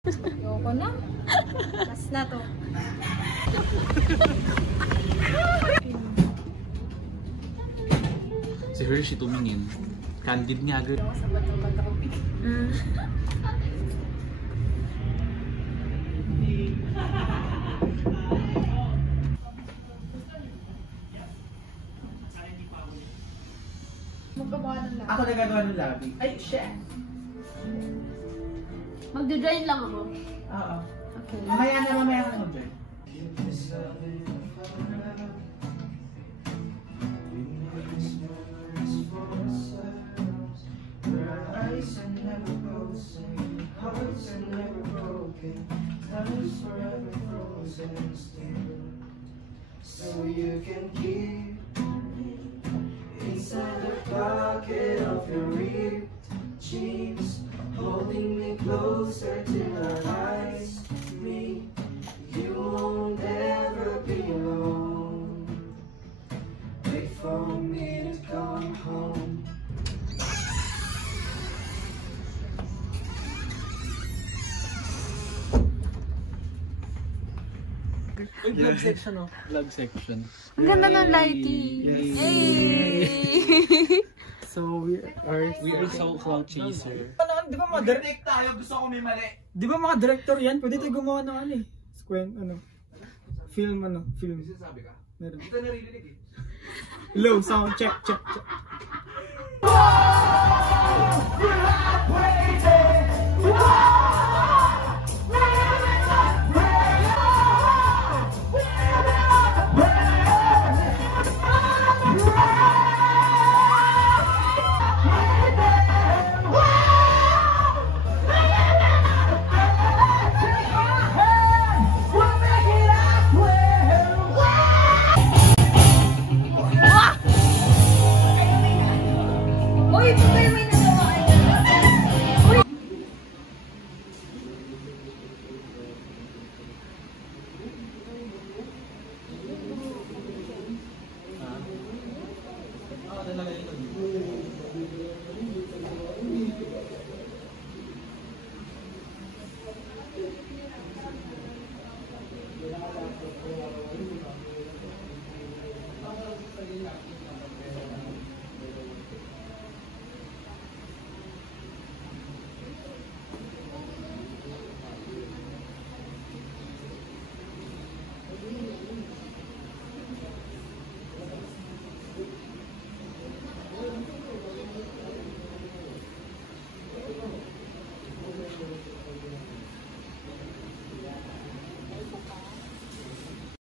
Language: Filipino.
Ayoko na. Mas na to. Si Hershey tumingin. Candid nga agad. Ako nagagawa ng labi. Ay, shit! Magde-drain lang ako. Oo. Okay. Mamaya ka naman dyan. So you can keep inside the pocket of your ripped jeans, holding me closer till our eyes meet. You won't ever be alone. Wait for me to come home. Vlog section, oh. Vlog section. Ang ganda ng lighting. Yay! So we are so cloud chaser. Di ba mga Direct tayo, gusto ko may mali. Di ba mga director yan? Pwede tayo gumawa ng ano eh. Film. Sabi ka? Meron. Ito naririnig eh. Low sound check.